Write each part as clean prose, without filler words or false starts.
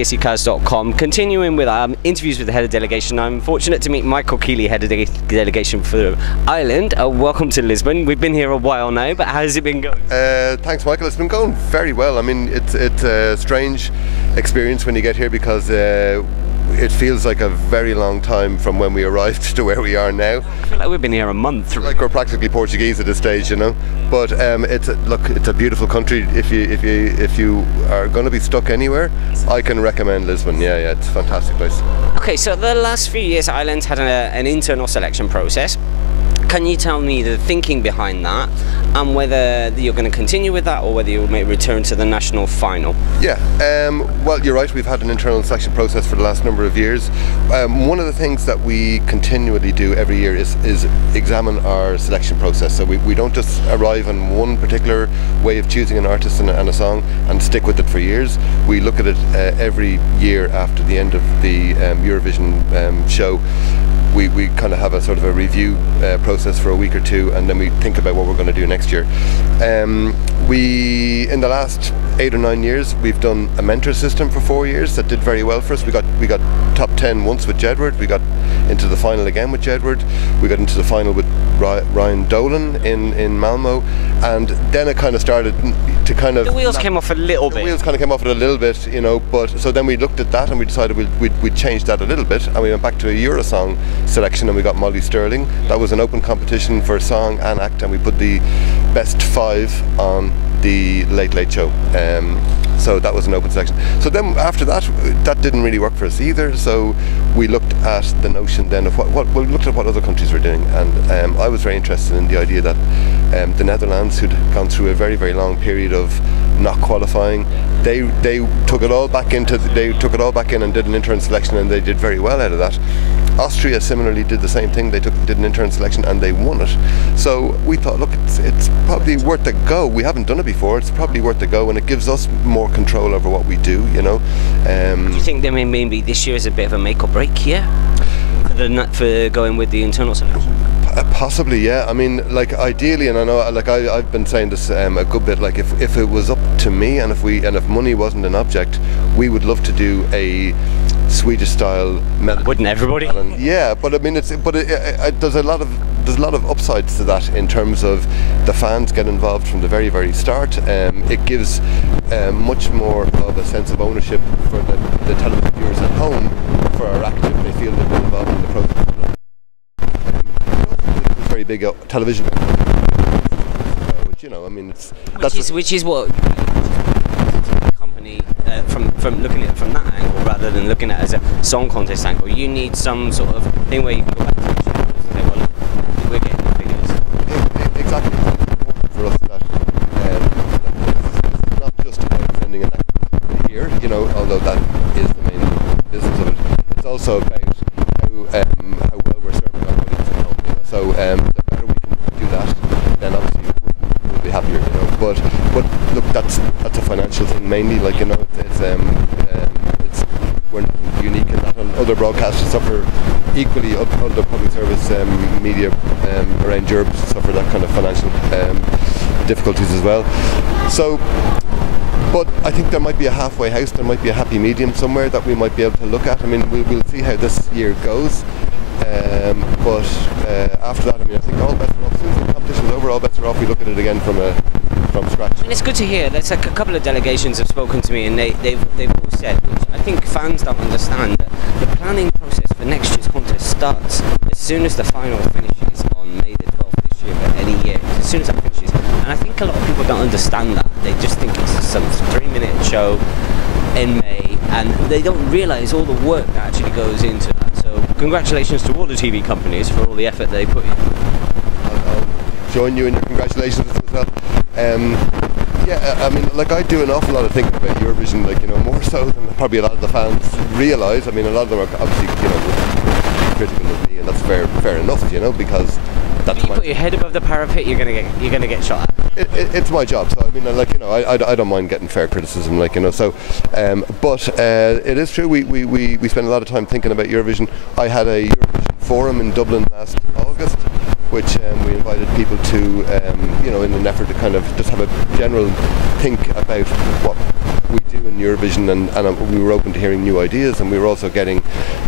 ESCKAZ.com. Continuing with our interviews with the head of delegation, I'm fortunate to meet Michael Kealy, head of delegation for Ireland. Welcome to Lisbon. We've been here a while now, but how has it been going? Thanks, Michael. It's been going very well. I mean, it's a strange experience when you get here because it feels like a very long time from when we arrived to where we are now. I feel like we've been here a month. Like we're practically Portuguese at this stage, you know. But it's a beautiful country. If you are going to be stuck anywhere, I can recommend Lisbon. Yeah, it's a fantastic place. Okay, so the last few years, Ireland's had an internal selection process. Can you tell me the thinking behind that, and whether you're going to continue with that, or whether you may return to the national final? Yeah, well, you're right. We've had an internal selection process for the last number of years. One of the things that we continually do every year is examine our selection process. So we don't just arrive on one particular way of choosing an artist and a song and stick with it for years. We look at it every year after the end of the Eurovision show. We kind of have a sort of a review process for a week or two, and then we think about what we're going to do next year. In the last 8 or 9 years, we've done a mentor system for 4 years that did very well for us. We got top 10 once with Jedward. We got into the final again with Jedward. We got into the final with Ryan Dolan in Malmo, and then it kind of started to kind of... The wheels came off a little bit. The wheels kind of came off it a little bit, you know, but so then we looked at that and we decided we'd change that a little bit, and we went back to a Eurosong selection and we got Molly Sterling. That was an open competition for song and act, and we put the best 5 on the Late Late Show. So that was an open selection. So then after that didn't really work for us either. So we looked at the notion then of we looked at what other countries were doing, and I was very interested in the idea that the Netherlands, who'd gone through a very, very long period of not qualifying, they took it all back in and did an intern selection, and they did very well out of that. Austria similarly did the same thing. They did an intern selection and they won it. So we thought, look, it's probably worth a go. We haven't done it before. It's probably worth a go, and it gives us more control over what we do, you know. Do you think that maybe this year is a bit of a make or break year for going with the internal selection? Possibly, yeah. I mean, like ideally, and I know, like I've been saying this a good bit. Like if it was up to me, and if money wasn't an object, we would love to do a Swedish style melody. Wouldn't everybody? Yeah, but I mean, there's a lot of upsides to that in terms of the fans get involved from the very, very start. It gives much more of a sense of ownership for the television viewers at home for our act if they feel they've been involved in the process. Very big television, which, you know, I mean, which is what company from looking at it from that angle rather than looking at it as a song contest angle. You need some sort of thing where you can go back to the channels and say, well, look, we're getting the figures. Exactly. It's important for us that it's not just about sending an act here, you know, although that is the main business of it. It's also about how well we're serving our audience at home. You know? So the better we can do that, then obviously we'll be happier, you know. But look, that's a financial thing mainly. Like, you know, we're not unique in that. And other broadcasters suffer equally. Other public service media around Europe suffer that kind of financial difficulties as well. So, but I think there might be a halfway house. There might be a happy medium somewhere that we might be able to look at. I mean, we'll see how this year goes. But after that, I mean, I think all bets are off. As soon as the competition's over, all bets are off. We look at it again from scratch. And it's good to hear. There's like a couple of delegations have spoken to me, and they've all said, which I think fans don't understand, that the planning process for next year's contest starts as soon as the final finishes on May the 12th this year, for any year. As soon as that finishes, and I think a lot of people don't understand that. They just think it's some 3-minute show in May, and they don't realise all the work that actually goes into that. So congratulations to all the TV companies for all the effort they put in. I'll join you in your congratulations as well. Yeah, I mean, like I do an awful lot of thinking about Eurovision, like, you know, more so than probably a lot of the fans realise. I mean, a lot of them are obviously, you know, critical of me, and that's fair enough, you know, because that's if you put your head above the parapet, you're gonna get shot at. It's my job, so I mean, like, you know, I don't mind getting fair criticism, like, you know. So, but it is true. We spend a lot of time thinking about Eurovision. I had a Eurovision forum in Dublin last August, which we invited people to, you know, in an effort to kind of just have a general think about what we do win Eurovision, and we were open to hearing new ideas, and we were also getting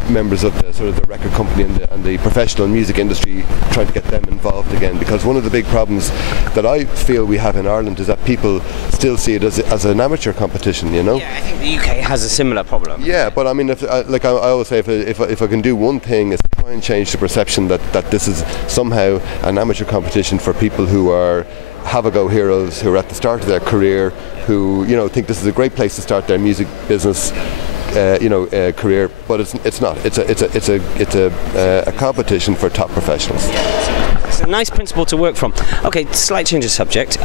members of the sort of the record company and the professional music industry, trying to get them involved again, because one of the big problems that I feel we have in Ireland is that people still see it as an amateur competition, you know. Yeah, I think the UK has a similar problem. Yeah, but I mean, if I always say, if I can do one thing, is to try and change the perception that this is somehow an amateur competition for people who are have-a-go heroes, who are at the start of their career, who, you know, think this is a great place to start their music business, career. But it's not. It's a competition for top professionals. It's a nice principle to work from. Okay, slight change of subject.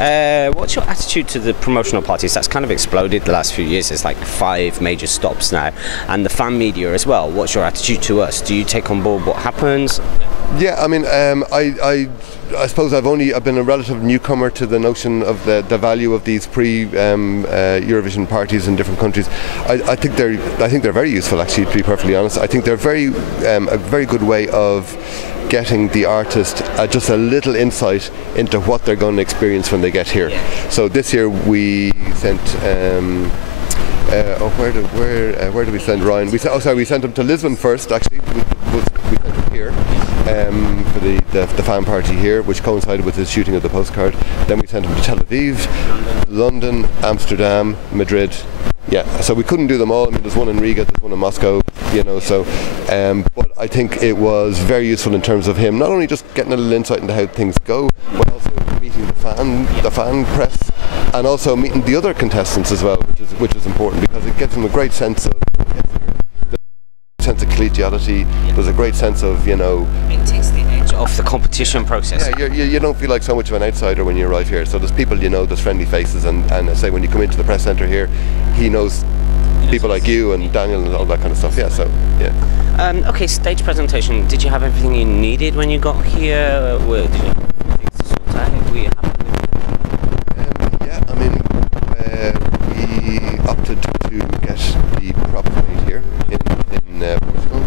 What's your attitude to the promotional parties? That's kind of exploded the last few years. There's like 5 major stops now, and the fan media as well. What's your attitude to us? Do you take on board what happens? Yeah, I mean, I suppose I've been a relative newcomer to the notion of the value of these Eurovision parties in different countries. I think they're very useful, actually, to be perfectly honest. I think they're a very good way of getting the artist just a little insight into what they're going to experience when they get here. Yeah. So this year we sent. Where did we send Ryan? We sent him to Lisbon first. Actually, we sent him here for the fan party here, which coincided with his shooting of the postcard. Then we sent him to Tel Aviv, London, Amsterdam, Madrid. Yeah, so we couldn't do them all. I mean, there's one in Riga, there's one in Moscow, you know. So, but I think it was very useful in terms of him not only just getting a little insight into how things go, but also meeting the fan press, and also meeting the other contestants as well, which is important, because it gives them a great sense of collegiality. There's a great sense of, you know, it takes the edge off the competition process. Yeah, you don't feel like so much of an outsider when you arrive here. So there's people, you know, there's friendly faces, and I say when you come into the press centre here, he knows people like you and Daniel and all that kind of stuff. Yeah, so yeah. Okay, stage presentation. Did you have everything you needed when you got here? Did you have things to sort out? Were you happy with it? Yeah, I mean, we opted to get the props made here in Portugal,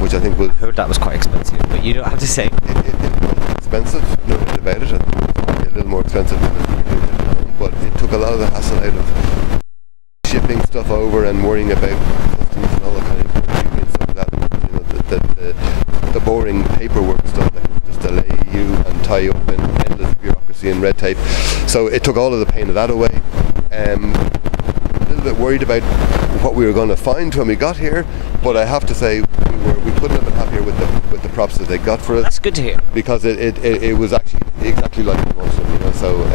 which I think was... I heard that was quite expensive, but you don't have to say. It was expensive, no doubt about it. I think it was a little more expensive than we were doing at home, but it took a lot of the hassle out of shipping stuff over and worrying about customs and all that kind of stuff like that. You know, the boring paperwork stuff that can just delay you and tie you up in endless bureaucracy and red tape. So it took all of the pain of that away. A little bit worried about what we were going to find when we got here, but I have to say we couldn't have been happier with the props that they got for us. That's good to hear, because it was actually exactly like we wanted, you know. So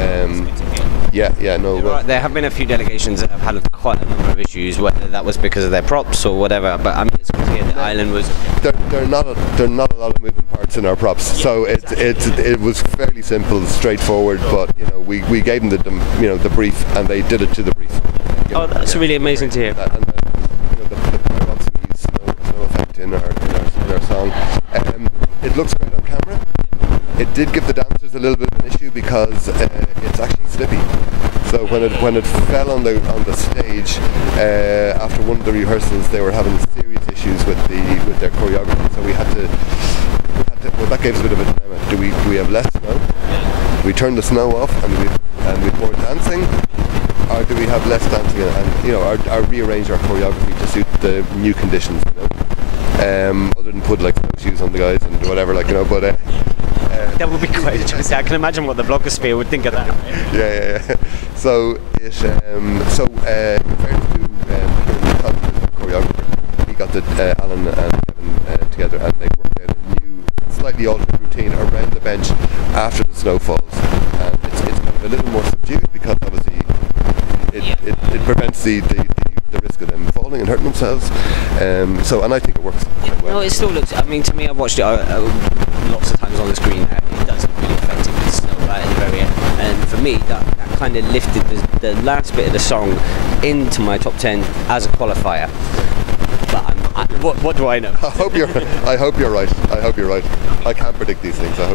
yeah, no. Right. There have been a few delegations that have had quite a number of issues, whether that was because of their props or whatever. But I mean, it's good to hear that Ireland was. There are not a lot of moving parts in our props, so it was fairly simple, straightforward. But you know, we gave them the brief, and they did it to the brief. Oh, that's really amazing to hear. And the choir obviously used snow effect in our song. It looks great on camera. It did give the dancers a little bit of an issue because it's actually slippy. So when it fell on the stage after one of the rehearsals, they were having serious issues with their choreography. So we had to. Well, that gave us a bit of a dilemma. Do we have less snow? Do we turn the snow off and we more dancing? Or do we have less dancing and you know, rearrange our choreography to suit the new conditions? You know? Other than put like snowshoes on the guys and whatever, like, you know. But that would be quite interesting. I can imagine what the blogosphere would think of that. Yeah. So it compared to choreographer, he got Alan and Kevin together, and they worked out a new, slightly altered routine around the bench after the snow falls, and it's kind of a little more subdued because obviously it prevents the risk of them falling and hurting themselves. And I think it works quite well. No, it still looks. I mean, to me, I've watched it lots of times on the screen. It doesn't really affect it with snow right at the very end. And for me, that kind of lifted the last bit of the song into my top 10 as a qualifier. But what do I know? I hope you're right. I can't predict these things. I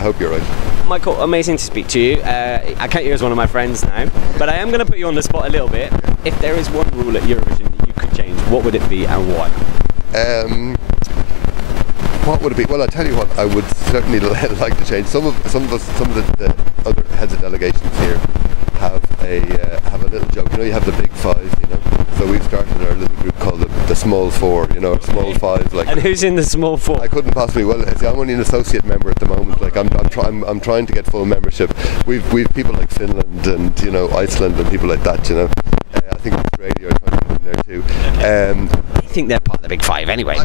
hope you're right. Michael, amazing to speak to you. I count you as one of my friends now, but I am going to put you on the spot a little bit. If there is one rule at Eurovision that you could change, what would it be and why? What would it be? Well, I tell you what, I would certainly like to change. Some of the other heads of delegations here have a little joke. You know, you have the big five, you know. So we've started our little group called the Small Four, you know, Small Five. Like. And who's in the Small Four? I couldn't possibly. Well, see, I'm only an associate member at the moment. Like I'm trying to get full membership. We've people like Finland and, you know, Iceland and people like that. You know, I think Australia are trying to get in there too. I think they're part of the Big Five anyway.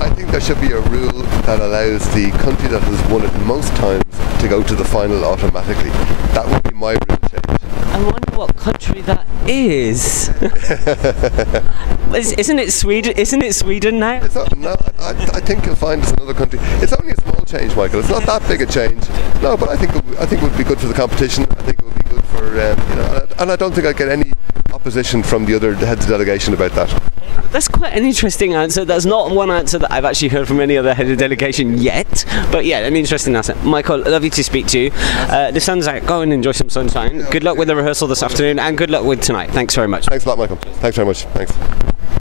I think there should be a rule that allows the country that has won it most times to go to the final automatically. That would be my rule change. I wonder what country that is. Isn't it Sweden? Isn't it Sweden now? It's not, no, I think you'll find it's another country. It's only a small change, Michael. It's not that big a change. No, but I think it would be good for the competition. I think it would be good for you know, and I don't think I'd get any opposition from the other heads of delegation about that. That's quite an interesting answer. That's not one answer that I've actually heard from any other head of delegation yet. But yeah, an interesting answer. Michael, lovely to speak to you. The sun's out. Go and enjoy some sunshine. Good luck with the rehearsal this afternoon, and good luck with tonight. Thanks very much. Thanks a lot, Michael. Thanks very much. Thanks.